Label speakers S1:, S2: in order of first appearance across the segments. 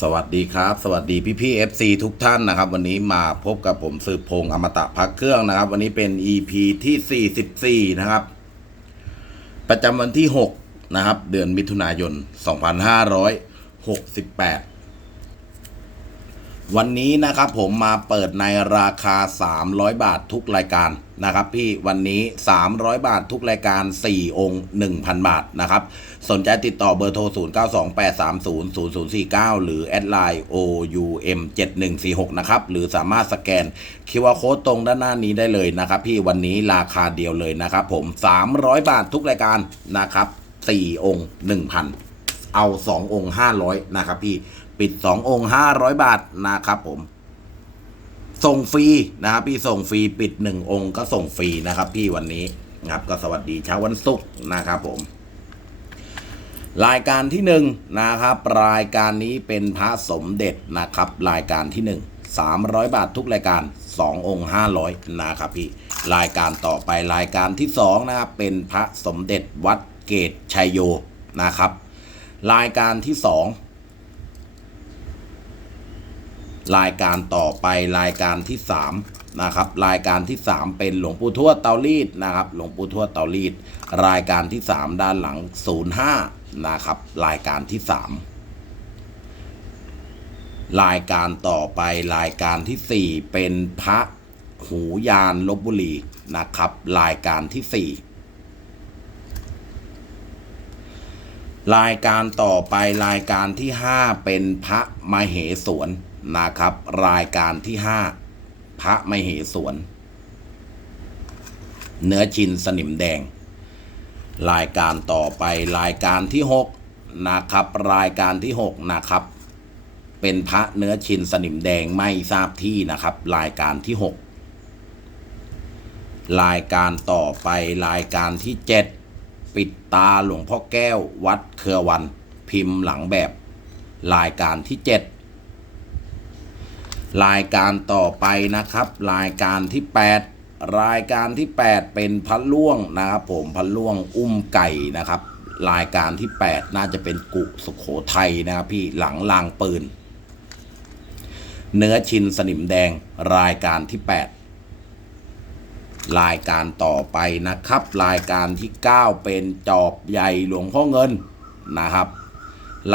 S1: สวัสดีครับ สวัสดีพี่พี่ๆ FC ทุกท่านนะครับ วันนี้มาพบกับผมสืบพงศ์อมตะพักเครื่องนะครับ วันนี้เป็น EP ที่ 44 นะครับ ประจำวันที่ 6 นะครับ เดือนมิถุนายน 2568 วันนี้นะครับผมมาเปิดในราคา 300 บาททุกรายการนะครับพี่วันนี้ 300 บาททุกรายการ 4 องค์ 1,000 บาทนะครับสนใจติดต่อเบอร์โทร 0928300049 หรือแอดไลน์ OUM7146 นะครับหรือสามารถสแกนคิวอาโค้ดตรงด้านหน้านี้ได้เลยนะครับพี่วันนี้ราคาเดียวเลยนะครับผม 300 บาททุกรายการนะครับ4องค์ 1,000 เอา 2 องค์ 500 นะครับพี่ ปิด 2 องค์ 500 บาทนะครับผม ส่งฟรีนะครับพี่ส่งฟรีปิด 1 องค์ก็ส่งฟรีนะครับ พี่วันนี้นะครับก็สวัสดีเช้าวันศุกร์นะครับผม รายการที่หนึ่งนะครับ รายการนี้เป็นพระสมเด็จนะครับ รายการที่หนึ่งสามร้อยบาททุกรายการสององค์ห้าร้อยนะครับพี่ รายการต่อไปรายการที่สองนะครับ เป็นพระสมเด็จวัดเกตชัยโยนะครับ รายการที่สอง รายการต่อไปรายการที่สามนะครับรายการที่สามเป็นหลวงปู่ทวดเตารีดนะครับ หลวงปู่ทวดเตารีดรายการที่สามด้านหลัง 05นะครับรายการที่สามรายการต่อไปรายการที่สี่เป็นพระหูยานลบบุรีนะครับ รายการที่สี่รายการต่อไปรายการที่ห้าเป็นพระมเหสวน นะครับ รายการที่ห้าพระมเหสวน เนื้อชินสนิมแดง รายการต่อไปรายการที่ 6 นะครับ รายการที่ 6 นะครับ เป็นพระเนื้อชินสนิมแดงไม่ทราบที่นะครับ รายการที่ 6 รายการต่อไปรายการที่ 7 ปิดตาหลวงพ่อแก้ววัดเครือวัน พิมพ์หลังแบบ รายการที่ 7 รายการต่อไปนะครับ รายการที่ 8 รายการที่ 8 เป็นพัดล่วงนะครับผมพัดล่วงอุ้มไก่นะครับ รายการที่ 8 น่าจะเป็นกุสุขโขทัยนะครับพี่หลังลางปืน เนื้อชินสนิมแดงรายการที่ 8 รายการต่อไปนะครับ รายการที่ 9 เป็นจอบใหญ่หลวงพ่อเงินนะครับ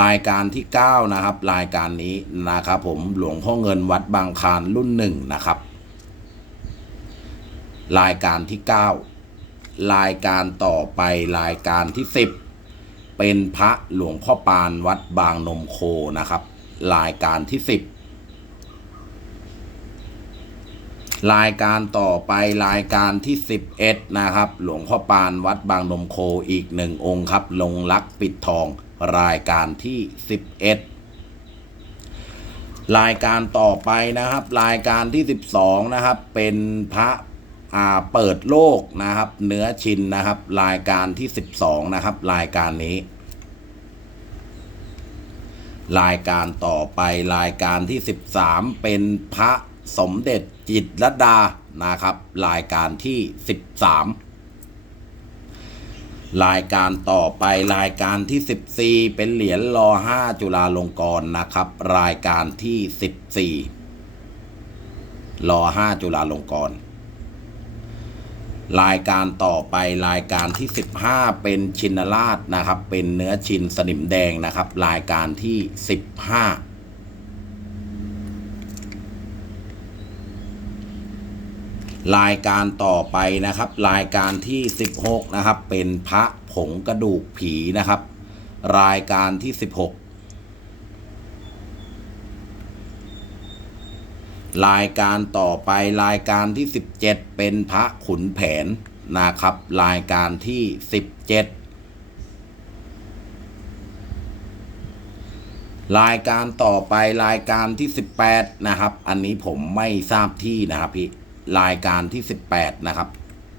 S1: รายการที่ 9 นะครับ รายการนี้นะครับผมหลวงพ่อเงินวัดบางคลานรุ่นหนึ่งนะครับ รายการที่ 9 รายการต่อไปรายการที่ 10 เป็นพระหลวงพ่อปานวัดบางนมโคนะครับ รายการที่ 10 รายการต่อไปรายการที่ 11 นะครับ หลวงพ่อปานวัดบางนมโคอีกหนึ่งองค์ครับ ลงลักปิดทอง รายการที่ 11 รายการต่อไปนะครับ รายการที่ 12 นะครับ เป็นพระเปิดโลกนะครับ เนื้อชินนะครับ รายการที่ 12 นะครับ รายการนี้ รายการต่อไปรายการที่ 13 เป็นพระสมเด็จจิตรดานะครับ รายการที่ 13 รายการต่อไปรายการที่ 14 เป็นเหรียญรอ 5 จุฬาลงกรณ์นะครับ รายการที่ 14รอ 5 จุฬาลงกรณ์รายการต่อไปรายการที่ 15 เป็นชินราชนะครับ เป็นเนื้อชินสนิมแดงนะครับ รายการที่ 15 รายการต่อไปนะครับ รายการที่ 16 นะครับ เป็นพระผงกระดูกผีนะครับ รายการที่ 16 รายการต่อไปรายการที่ 17 เป็นพระขุนแผนนะครับ รายการที่ 17รายการต่อไปรายการที่ 18 นะครับ อันนี้ผมไม่ทราบที่นะครับพี่ รายการที่ 18 นะครับ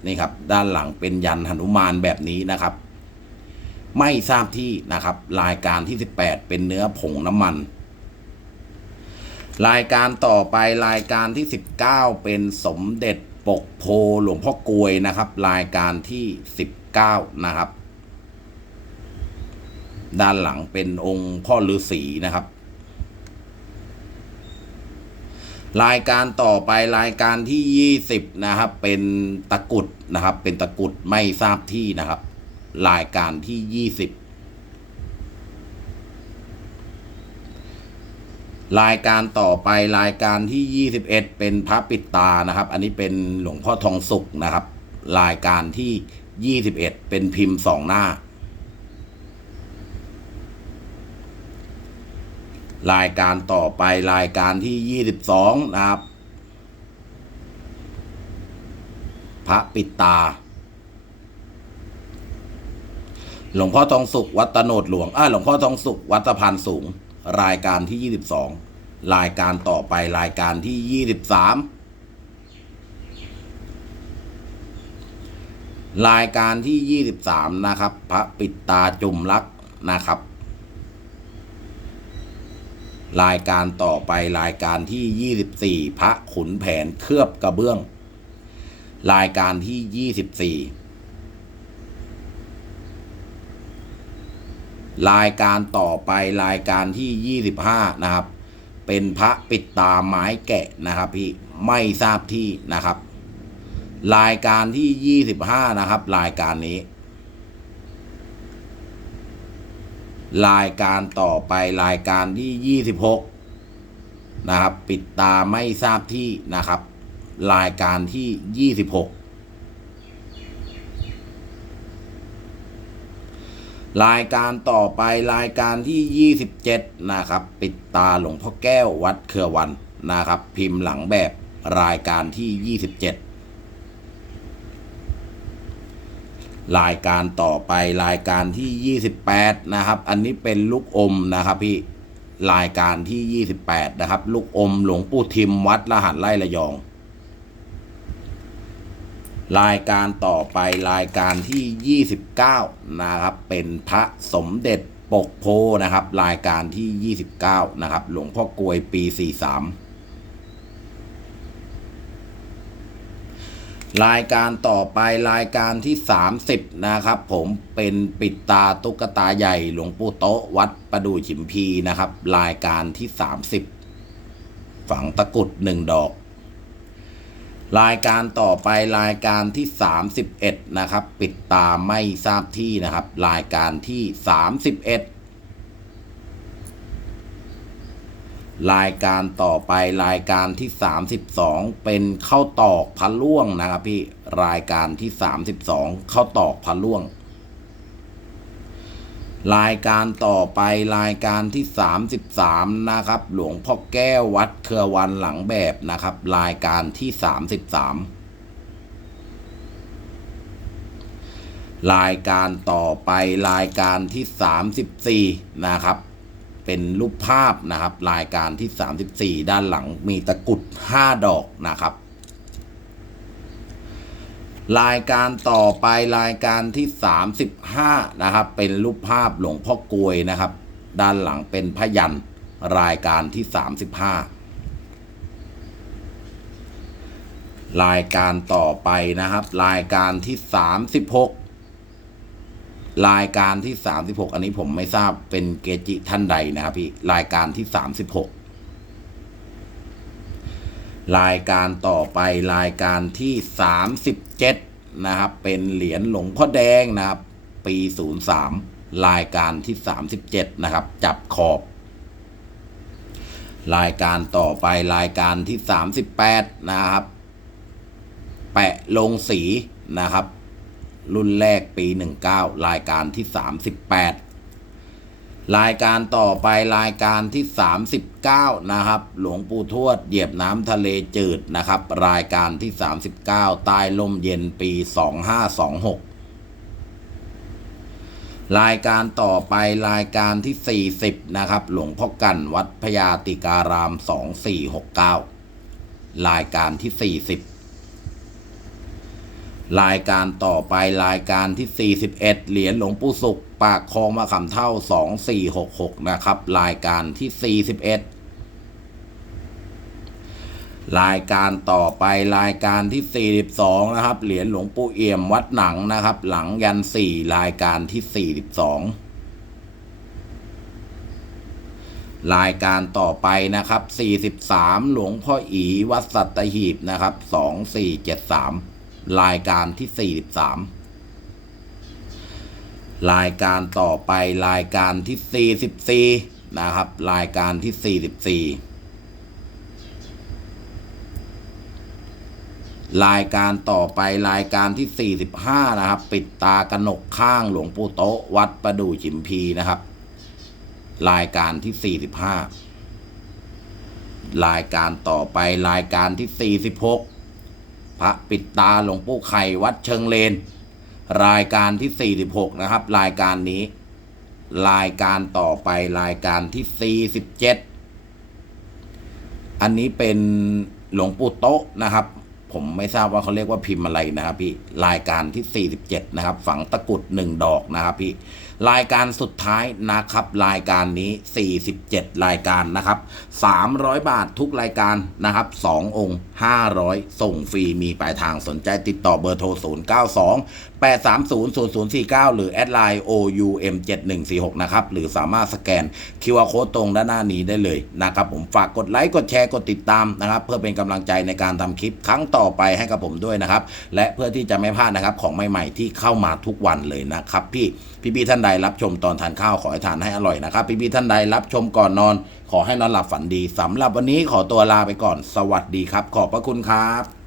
S1: นี่ครับ ด้านหลังเป็นยันหนุมานแบบนี้นะครับ ไม่ทราบที่นะครับ รายการที่ 18 เป็นเนื้อผงน้ำมัน รายการต่อไปรายการที่ 19 เป็นสมเด็จปกโพหลวงพ่อกวยนะครับ รายการที่ 19 นะครับ ด้านหลังเป็นองค์พ่อฤาษีนะครับ รายการต่อไปรายการที่ยี่สิบนะครับ เป็นตะกุดนะครับ เป็นตะกุดไม่ทราบที่นะครับ รายการที่ยี่สิบรายการต่อไปรายการที่ยี่สิบเอ็ดเป็นพระปิดตานะครับ อันนี้เป็นหลวงพ่อทองสุกนะครับ รายการที่ยี่สิบเอ็ดเป็นพิมพ์สองหน้า รายการต่อไปรายการที่ยี่สิบสองนะครับ พระปิดตา หลวงพ่อทองสุขวัดตโนดหลวงอ่าหลวงพ่อทองสุขวัดสะพานสูง รายการที่ยี่สิบสองรายการต่อไปรายการที่ยี่สิบสามรายการที่ยี่สิบสามนะครับ พระปิดตาจุ่มลักษ์นะครับ รายการต่อไปรายการที่ 24 พระขุนแผนเคลือบกระเบื้อง รายการที่ 24 รายการต่อไปรายการที่ 25 นะครับ เป็นพระปิดตาไม้แกะนะครับพี่ไม่ทราบที่นะครับ รายการที่ 25 นะครับ รายการนี้ รายการต่อไปรายการที่ 26 นะครับ ปิดตาไม่ทราบที่นะครับ รายการที่ 26 รายการต่อไปรายการที่ 27 นะครับ ปิดตาหลวงพ่อแก้ววัดเครือวันนะครับ พิมพ์หลังแบบรายการที่ 27 รายการต่อไปรายการที่ 28 นะครับ อันนี้เป็นลูกอมนะครับพี่รายการที่ 28 นะครับ ลูกอมหลวงปู่ทิมวัดละหันไร่ระยอง รายการต่อไปรายการที่ 29 นะครับ เป็นพระสมเด็จปกโพนะครับ รายการที่ 29 นะครับ หลวงพ่อกลวยปี 43 รายการต่อไปรายการที่ 30 นะครับผมเป็นปิดตาตุ๊กตาใหญ่หลวงปู่โต๊ะวัดประดู่ฉิมพีนะครับ รายการที่ 30 ฝังตะกรุดหนึ่งดอก รายการต่อไปรายการที่ 31 นะครับ ปิดตาไม่ทราบที่นะครับ รายการที่ 31 รายการต่อไปรายการที่ 32 เป็นเข้าตอกพะล่วงนะครับพี่รายการที่ 32เข้าตอกพะล่วง รายการต่อไปรายการที่ 33 นะครับ หลวงพ่อแก้ววัดเครือวันหลังแบบนะครับ รายการที่ 33รายการต่อไปรายการที่ 34 นะครับ เป็นรูปภาพนะครับ รายการที่ 34 ด้านหลังมีตะกุด 5 ดอกนะครับ รายการต่อไปรายการที่ 35 นะครับ เป็นรูปภาพหลวงพ่อกลวยนะครับ ด้านหลังเป็นพยันรายการที่ 35 รายการต่อไปนะครับ รายการที่ 36 รายการที่ 36 อันนี้ผมไม่ทราบเป็นเกจิท่านใดนะครับพี่รายการที่ 36 รายการต่อไปรายการที่ 37 นะครับ เป็นเหรียญหลวงพ่อแดงนะครับ ปี 03 รายการที่ 37 นะครับ จับขอบ รายการต่อไปรายการที่ 38 นะครับ แปะลงสีนะครับ รุ่นแรกปี 19 รายการที่ 38 รายการต่อไปรายการที่ 39 นะครับ หลวงปู่ทวดเหยียบน้ำทะเลจืดนะครับ รายการที่ 39 ใต้ลมเย็นปี 2526 รายการต่อไปรายการที่ 40 นะครับ หลวงพ่อกันวัดพญาติการาม 2469 รายการที่ 40 รายการต่อไปรายการที่ 41 เหรียญหลวงปู่สุข ปากคลองมะขามเท่า 2466 นะครับ รายการที่ 41 รายการต่อไปรายการที่ 42 นะครับ เหรียญหลวงปู่เอี่ยมวัดหนังนะครับ หลังยัน 4 รายการที่ 42รายการต่อไปนะครับ 43 หลวงพ่ออีวัดสัตหีบนะครับ 2473 รายการที่ 43 รายการต่อไปรายการที่ 44 นะครับ รายการที่ 44 รายการต่อไปรายการที่ 45 นะครับ ปิดตากระหนกข้างหลวงปู่โต๊ะวัดประดู่ฉิมพีนะครับ รายการที่ 45 รายการต่อไปรายการที่ 46 พระปิดตาหลวงปู่ไข่วัดเชิงเลน รายการที่ 46 นะครับ รายการนี้ รายการต่อไปรายการที่ 47 อันนี้เป็นหลวงปู่โต๊ะนะครับ ผมไม่ทราบว่าเขาเรียกว่าพิมพ์อะไรนะครับพี่รายการที่ 47 นะครับ ฝังตะกรุดหนึ่งดอกนะครับพี่ รายการสุดท้ายนะครับ รายการนี้ 47 รายการนะครับ 300 บาททุกรายการนะครับ 2 องค์ 500 ส่งฟรีมีปลายทางสนใจติดต่อเบอร์โทร 092 830 0049 หรือแอดไลน์ OUM 7146 นะครับ หรือสามารถสแกน QR Code ตรงด้านหน้านี้ได้เลยนะครับ ผมฝากกดไลค์กดแชร์กดติดตามนะครับ เพื่อเป็นกำลังใจในการทำคลิปครั้งต่อไปให้กับผมด้วยนะครับ และเพื่อที่จะไม่พลาดนะครับของใหม่ๆที่เข้ามาทุกวันเลยนะครับพี่พี่ๆท่านใดรับชมตอนทานข้าวขอให้ทานให้อร่อยนะครับ พี่ๆท่านใดรับชมก่อนนอน ขอให้นอนหลับฝันดีสำหรับวันนี้ขอตัวลาไปก่อนสวัสดีครับ ขอบพระคุณครับ